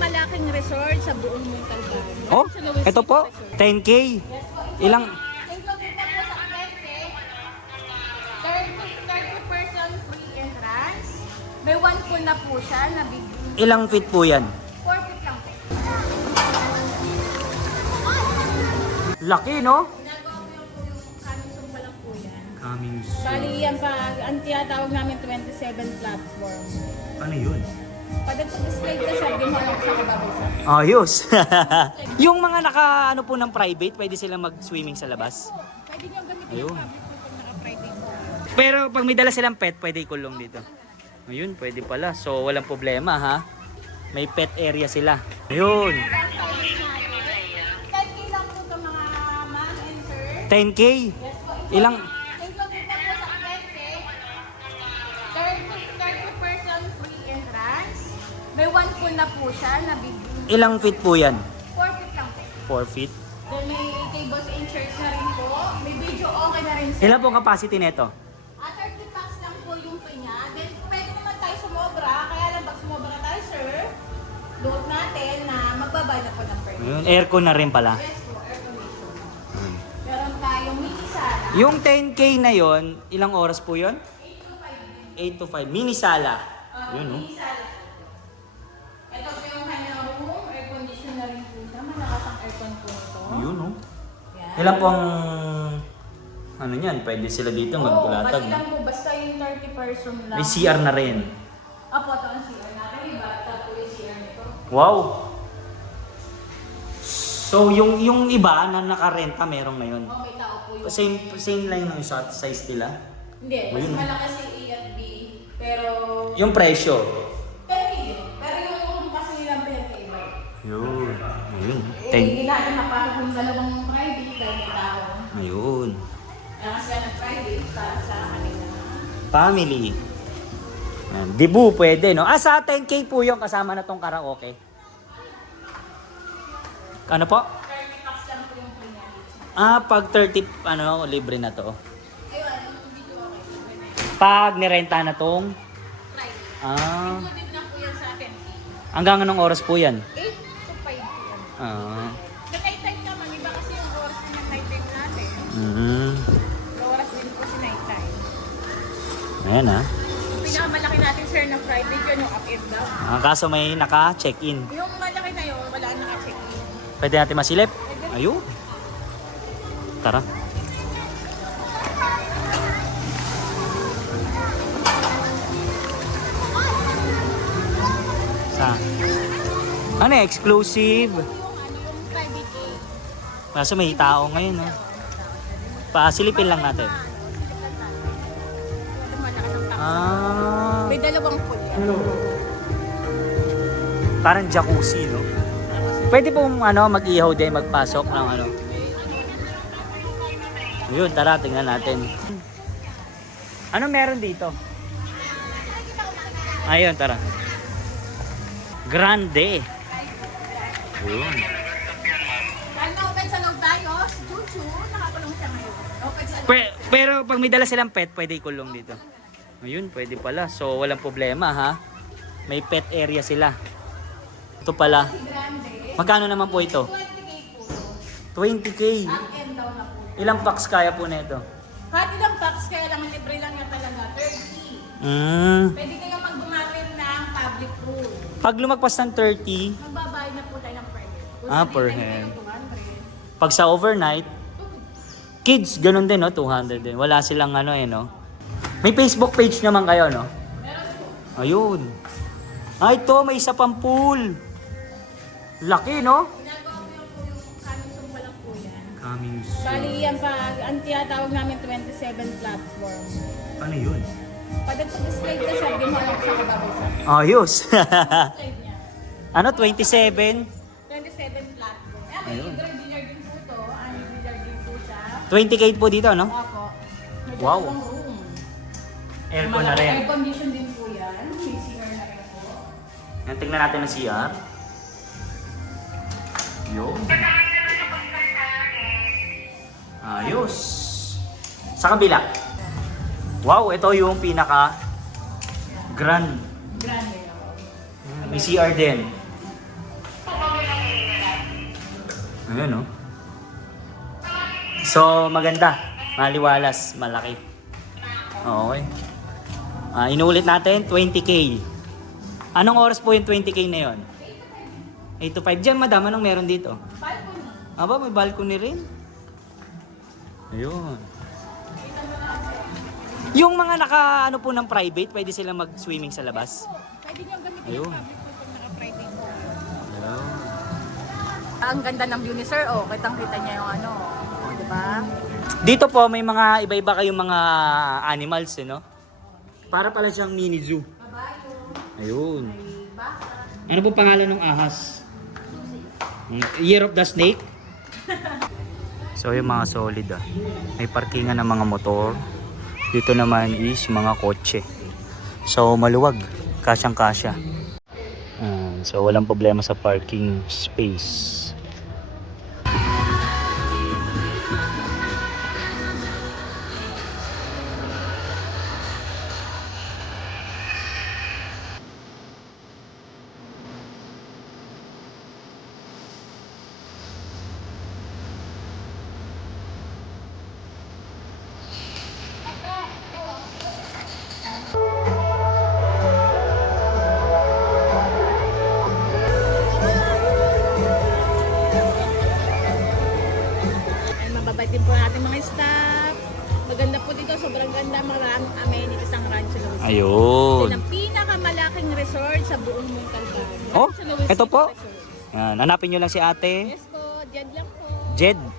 pinakamalaking resort sa buong Montalban. Oh, ito po, 10K. Ilang? 30 person free entrance. May one pool na po siya na big. Ilang feet po yan? 4 feet lang po. Laki, no? Ginagawa ko yung po yung coming soon pa lang po yan. Coming soon. Bali yan pa, ang tinatawag namin 27 platform. Ano yun? Pag-display ka siya, binulog sa kababasa. Ayos. Yung mga ano po ng private, pwede silang mag-swimming sa labas. Pwede nyo gamitin Ayun. yung public pool pag naka-private po. Pero pag may dala silang pet, pwede ikulong dito. Ayun, pwede pala. So, walang problema, ha? May pet area sila. Ayun. 10K lang po ito mga ma'am and sir. 10K? Yes po. Ilang? Included na po sa 10K. 30 person free entrance. May one pool na po siya na big. Ilang feet po yan? 4 feet lang po. 4 feet? Then may tables and chairs na rin po. May video okay na rin sir. Ilan po capacity nito? 30 packs lang po yung fee niya. Then pwede naman tayo sumobra. Kaya lang pag sumobra tayo sir, load natin na magbabayad na po ng permit. Ayun, aircon na rin pala. Yes po, air condition. Meron tayong mini sala. Yung 10K na yon, ilang oras po yon? 8 to 5. Mini sala. Yun, no? Mini sala. Ito po yung kanyang room. Air condition na rin po siya. Malakas ang aircon po ito. Yun, no? Yan. Ilan po ang ano niyan? Pwede sila dito magbulatag, pati no? lang po. Basta yung 30 person lang. May CR na rin. Apo, ito ang CR natin. Iba, ito po yung CR nito. Wow! So, yung iba na nakarenta, merong ngayon. Oh, may tao po yung... Same lang yung size nila. Hindi, mas Ayun. malaki si A at B. Pero... Yung presyo. Pero hindi. Pero yung kasi nilang pinag-iba. Yun. Ayun. Hindi natin mapasok yung dalawang private dahil may tao. Ayun. Kaya kasi yan ang private para sa kanila. Family. Yan. Dibu, pwede, no? Sa 10K po yung kasama na tong karaoke. Ano po? 30 packs lang po yung free niya. Pag 30, libre na to. Ayun, yung video okay. Pag nirenta na tong, Private. ah, Included na po yan sa 10K. hanggang anong oras po yan? 8 to 5 po yan. Ah, Sa night time naman, iba kasi yung oras din ng night time natin. mm, Yung oras din po si night time. ayan ah. Yung pinakamalaki natin sir na private yun, yung up and down. Kaso may naka-check-in. Yung malaki na yun, wala naka-check-in. Pwede natin masilip? Ayun. Tara. Sa? Ano exclusive? Yung private A. Kaso may tao ngayon, no? Pasilipin lang natin. Ah, May dalawang pool yan. parang jacuzzi, no? Pwede pong mag-ihaw din, magpasok ng ano. Yun, tara, tingnan natin. Ano meron dito? Ayun, tara. Grande. Yun. Dahil na-open sa loob tayo, si Chuchu, nakakulong siya ngayon. Open sa loob. Pero pag may dala silang pet, pwede ikulong dito. Ayun, pwede pala. So, walang problema, ha? May pet area sila. Ito pala. Si Grande, Magkano naman po ito? 20K po. 20K. Up and down na po. Ilang packs kaya po na ito? Kahit ilang packs, kaya lang libre lang yan talaga, 30. Pwede kayo mag-bumatin ng public pool. Pag lumagpas ng 30, Magbabayad na po tayo ng private. Kung per sa head. kayo 200. pag sa overnight, kids, ganun din, no? 200 din. Wala silang no? May Facebook page naman kayo, no? Meron po. Ayun. Ito, may isa pang pool. Laki, no? Ginagawa ko yung po yung coming soon pa lang po yan. Coming Bali yan pa, ang tinatawag namin 27 platform. Ano yun? Pag-display ka siya, binulog sa kababasa. Ayos. Slide niya. ano, 27? 27 platform. May Ayun. hydro engineer din po ito. Ang engineer din po siya. 20K po dito, no? Opo. May Wow. dalawang room. Aircon na rin. Air condition din po yan. May CR na rin po. Yan, tingnan natin ang CR. Yun. Ayos. Sa kabila. Wow, ito yung pinaka grand. Grande. May CR din. Ayan, oh. So, maganda. Maliwalas, malaki. Okay. Inuulit natin, 20K. Anong oras po yung 20K na yun? 8 to 5. Diyan, madam, anong meron dito? Balcony. Aba, may balcony rin. Ayun. Yung mga ano po ng private, pwede silang mag-swimming sa labas? Pwede nyo gamitin Ayun. yung public pool pag naka-private. Ayun. Ang ganda ng view ni sir, oh. Kitang-kita niya yung ano. Oh, di ba? Dito po, may mga iba-iba kayong mga animals, no? Para pala siyang mini zoo. Kabayo, Ayun. may baka. Ano po pangalan ng ahas? Year of the Snake? So yung mga solid May parkingan ng mga motor. Dito naman is mga kotse. So maluwag. Kasyang-kasya. So walang problema sa parking space. Ay, mababait din po natin mga staff. Maganda po dito, sobrang ganda. Maraming amenities ang Rancho Luis. Ayun. Ito ang pinakamalaking resort sa buong Montalban. Oh, Rancho Luis ito po. Resort. Yan, hanapin nyo lang si ate Yes po, dyan lang po. Jed.